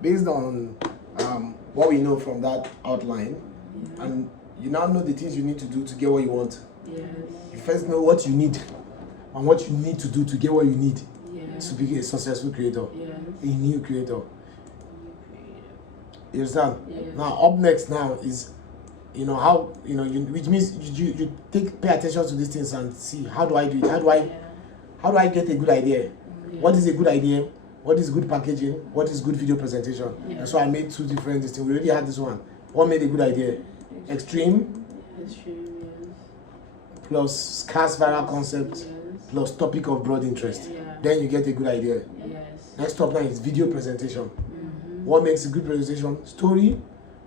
based on what we know from that outline, and you now know the things you need to do to get what you want. Yes. You first know what you need and what you need to do to get what you need to be a successful creator, a new creator. You understand? Yes. Now, up next now is, how, which means you pay attention to these things and see, how do I do it? How do I get a good idea? What is a good idea? What is good packaging? What is good video presentation? And so I made two different things. We already had this one. What made a good idea? Extreme plus scarce viral concept plus topic of broad interest. Then you get a good idea. Next top line is video presentation. What makes a good presentation? Story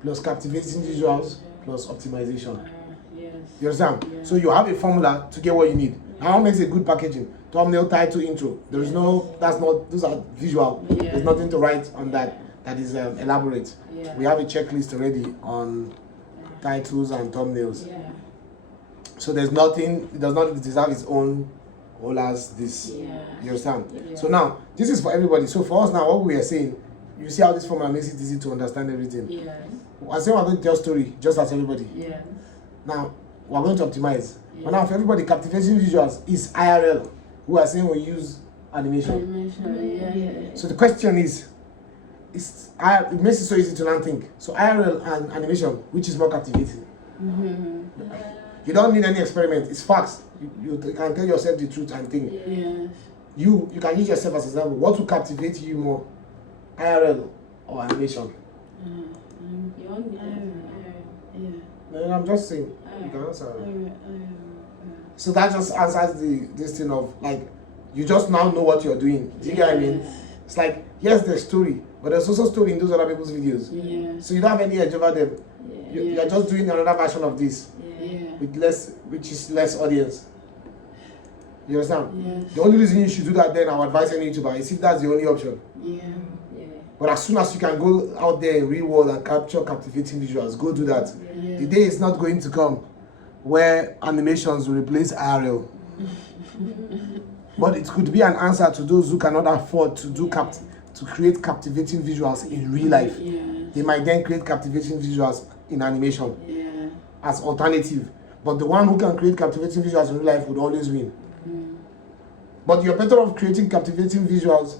plus captivating visuals plus optimization. You understand? So you have a formula to get what you need. Now, what makes a good packaging? Thumbnail, title, intro. There is no, those are visual. There's nothing to write on that is elaborate. We have a checklist already on titles and thumbnails. So there's nothing, it does not deserve its own all as this. You understand? So now, this is for everybody. So for us now, what we are saying, you see how this formula makes it easy to understand everything. I say we're going to tell story just as everybody. Now, we're going to optimize. But now for everybody, captivating visuals is IRL. We are saying we use animation. So the question is, it makes it so easy to learn think. So IRL and animation, which is more captivating? You don't need any experiment. It's facts. You can tell yourself the truth and think. You can use yourself as an example. What will captivate you more, IRL or animation? I'm just saying. You can answer. So that just answers this thing of like, you just now know what you're doing. Do you get what I mean? It's like, yes, there's story, but there's also story in those other people's videos. So you don't have any edge over them. You're just doing another version of this with which is less audience. You understand? The only reason you should do that then, I would advise any YouTuber, is if that's the only option. But as soon as you can go out there in real world and capture captivating visuals, go do that. The day is not going to come where animations will replace IRL. But it could be an answer to those who cannot afford to to create captivating visuals in real life. They might then create captivating visuals in animation as alternative. But the one who can create captivating visuals in real life would always win. But you're better off creating captivating visuals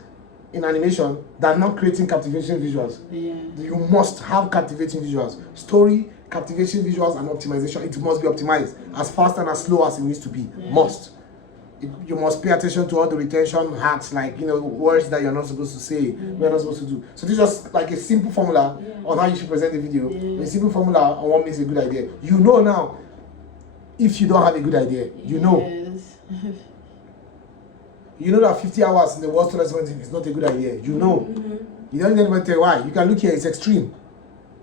in animation than not creating captivating visuals. You must have captivating visuals. Story, captivating visuals, and optimization. It must be optimized as fast and as slow as it needs to be. Must. You must pay attention to all the retention hacks, like words that you're not supposed to say, you're not supposed to do. So this is just like a simple formula on how you should present the video. A simple formula on what makes a good idea. You know now, if you don't have a good idea, you know. You know that 50 hours in the world's tallest mountain is not a good idea. You know. You don't need anyone to tell you why. You can look here, it's extreme.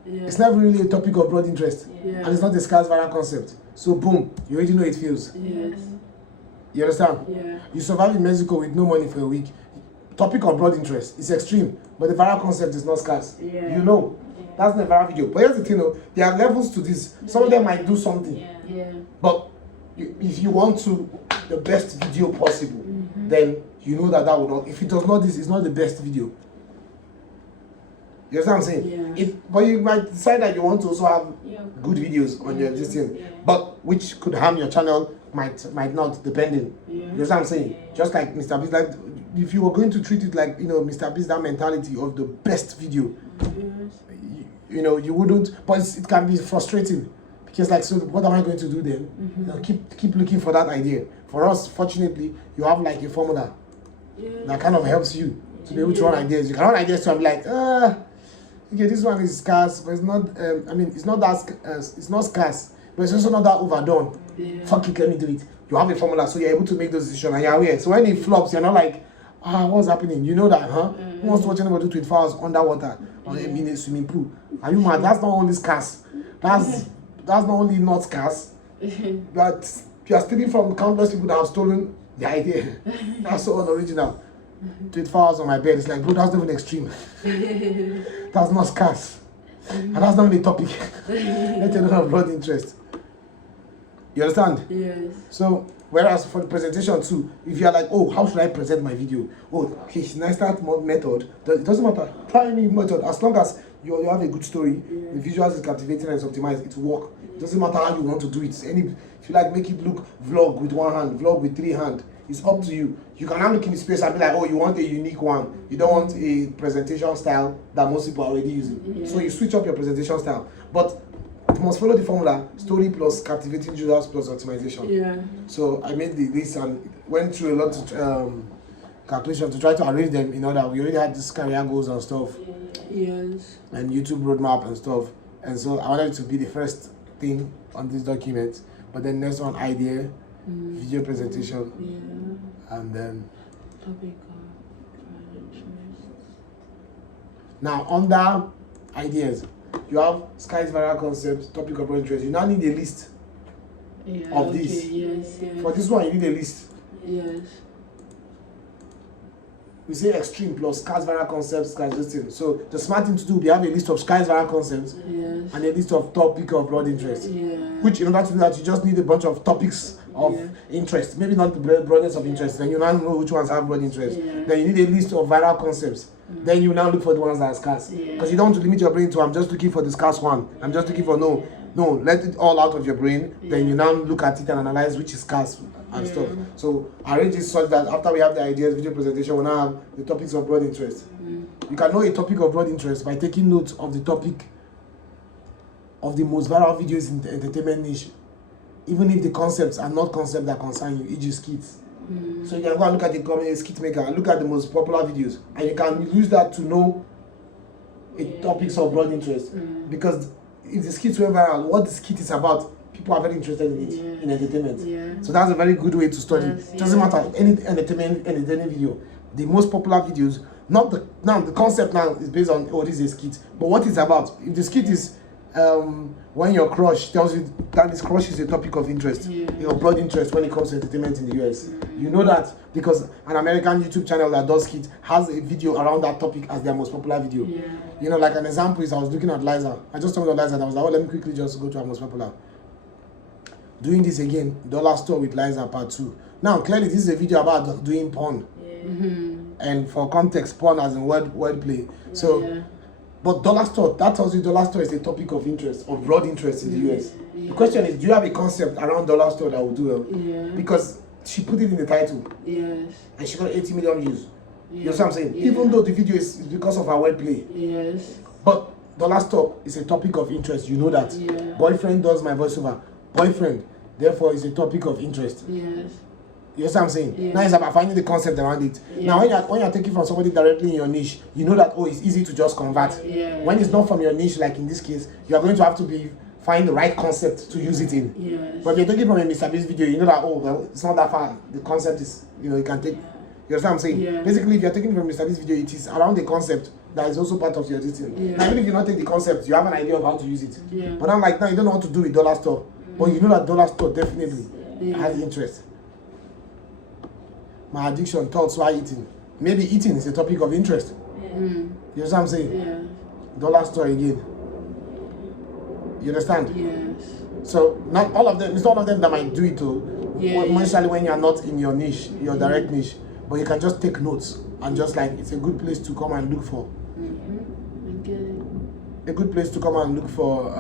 It's not really a topic of broad interest. And it's not a scarce viral concept. So boom, you already know it fails. You understand? You survive in Mexico with no money for a week. Topic of broad interest. It's extreme. But the viral concept is not scarce. You know. That's the viral video. But here's the thing though, there are levels to this. Some of them might do something. But if you want to the best video possible, then you know that will not. If it does not this, it's not the best video. You understand what I'm saying? But you might decide that you want to also have good videos on your existing, but which could harm your channel, might not, depending. You understand what I'm saying? Just like Mr. Beast, like if you were going to treat it like Mr. Beast, that mentality of the best video, you wouldn't. But it can be frustrating because like, so what am I going to do then? Keep looking for that idea. For us, fortunately, you have like a formula that kind of helps you to be able to run ideas. You can run ideas to be like, okay, this one is scarce, but it's not. It's not that. It's not scarce, but it's also not that overdone. Fuck it, let me do it. You have a formula, so you're able to make those decisions, and you're aware. So when it flops, you're not like, what's happening? You know that, huh? Who wants to watch anybody do 24 hours underwater or in a swimming pool? Are you mad? That's not only scarce. That's not only not scarce, but you are stealing from countless people that have stolen the idea. That's so unoriginal. 24 hours on my bed. It's like, bro, that's not even extreme. That's not scarce. And that's not even a topic. Let alone have broad interest. You understand? Yes. So Whereas for the presentation too, if you're like, oh, how should I present my video? Oh, okay, should I start method? It doesn't matter. Try any method. As long as you have a good story, the visuals is captivating and it's optimized, it will work. It doesn't matter how you want to do it. If you like, make it look vlog with one hand, vlog with 3 hands. It's up to you. You can now look in the space and be like, oh, you want a unique one. You don't want a presentation style that most people are already using. So you switch up your presentation style. But you must follow the formula: story plus captivating users plus optimization. So I made this and went through a lot of calculation to try to arrange them in order. We already had this career goals and stuff. And YouTube roadmap and stuff. And so I wanted it to be the first thing on this document. But then next one, idea, video presentation, and then topic of interest. Now under ideas, you have Sky's viral concepts, topic of interest. You now need a list of these. For this one, you need a list. We say extreme plus Sky's viral concepts, Sky's listing. So the smart thing to do, we have a list of Sky's viral concepts and a list of topic of broad interest. Which in order to do that, you just need a bunch of topics of interest. Maybe not the broadest of interest. Then you now know which ones have broad interest. Then you need a list of viral concepts. Then you now look for the ones that are scarce. Because you don't want to limit your brain to, I'm just looking for the scarce one. I'm just looking for no, let it all out of your brain. Then you now look at it and analyze which is scarce and stuff. So arrange it such that after we have the ideas, video presentation, we now have the topics of broad interest. You can know a topic of broad interest by taking note of the topic of the most viral videos in the entertainment niche, even if the concepts are not concepts that concern you, e.g. skits. So you can go and look at the skit maker and look at the most popular videos, and you can use that to know a topics of broad interest. Because if the skits went viral, what the skit is about, people are very interested in it, in entertainment. So that's a very good way to study. It doesn't matter any entertainment video. The most popular videos, not the now the concept now is based on, oh, this is a skit, but what it's about. If the skit is when your crush tells you that this crush is a topic of interest, your broad interest when it comes to entertainment in the US. You know that because an American YouTube channel that does skit has a video around that topic as their most popular video. You know, like an example is I was looking at Liza. I just told Liza that I was like, oh, let me quickly just go to our most popular. Doing this again, Dollar Store with Liza part 2. Now, clearly this is a video about doing porn. And for context, porn as in wordplay. So, but Dollar Store, that tells you Dollar Store is a topic of interest, of broad interest in the US. The question is, do you have a concept around Dollar Store that will do well? Because she put it in the title. And she got 80 million views. You know what I'm saying? Even though the video is because of her wordplay. But Dollar Store is a topic of interest. You know that. Boyfriend does my voiceover. Boyfriend, therefore, is a topic of interest. You know what I'm saying? Now it's about finding the concept around it. Now when you're taking from somebody directly in your niche, you know that, oh, it's easy to just convert. When it's not from your niche, like in this case, you are going to have to find the right concept to use it in. But if you're taking from a Mr. Beast video, you know that, oh, well, it's not that far. The concept is, you can take. You know what I'm saying? Basically, if you're taking from Mr. Beast video, it is around the concept that is also part of your editing. Now, even if you not take the concept, you have an idea of how to use it. But I'm like, now you don't know what to do with Dollar Store. But you know that Dollar Store definitely has interest. My addiction, thoughts while eating. Maybe eating is a topic of interest. You know what I'm saying? Dollar Store again. You understand? So not all of them, it's not all of them that might do it too. Especially when you're not in your niche, your direct niche. But you can just take notes and just like, it's a good place to come and look for. A good place to come and look for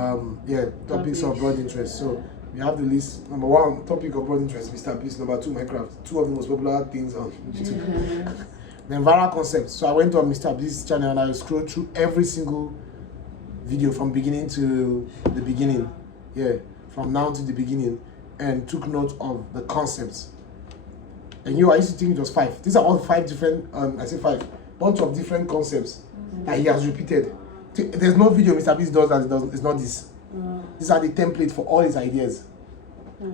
topics of broad interest. So we have the list. Number 1, topic of broad interest, Mr. Beast. Number 2, Minecraft. 2 of the most popular things on YouTube. Then viral concepts. So I went on Mr. Beast's channel and I scrolled through every single video from beginning to the beginning. From now to the beginning, and took note of the concepts. And I used to think it was 5. These are all 5 different, bunch of different concepts that he has repeated. There's no video Mr. Beast does that it's not this. These are the template for all his ideas.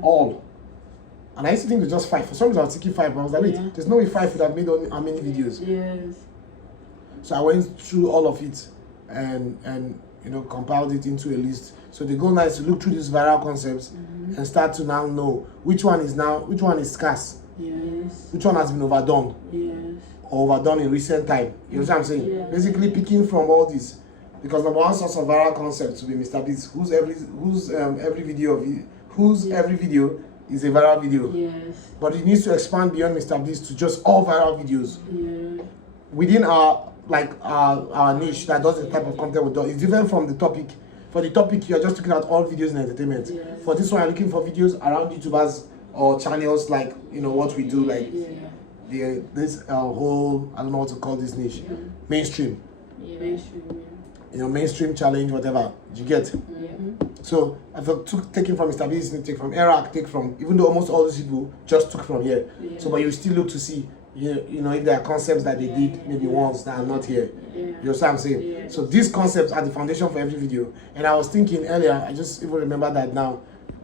All. And I used to think it was just 5. For some reason I was thinking 5, but I was like, wait, there's no way 5 would have made how many videos. So I went through all of it and compiled it into a list. So the goal now is to look through these viral concepts and start to now know which one is scarce. Which one has been overdone. Or overdone in recent time. You know what I'm saying? Basically picking from all this. Because number 1 source of viral concepts will be Mr. Beast, whose every video is a viral video. Yes. But it needs to expand beyond Mr. Beast to just all viral videos. Yeah. Within our niche that does the type of content we do, it's different from the topic. For the topic, you're just looking at all videos in entertainment. Yes. For this one, I'm looking for videos around YouTubers or channels like what we do, like this whole, I don't know what to call this niche, mainstream. Yeah. Mainstream. Mainstream challenge, whatever. You get. So I've taken from Mr. Beast, take from Eric, take from, even though almost all these people just took from here. Yeah. So, but you still look to see, if there are concepts that they did maybe once that are not here. Yeah. You know what I'm saying? Yeah. So these concepts are the foundation for every video. And I was thinking earlier, I just even remember that now.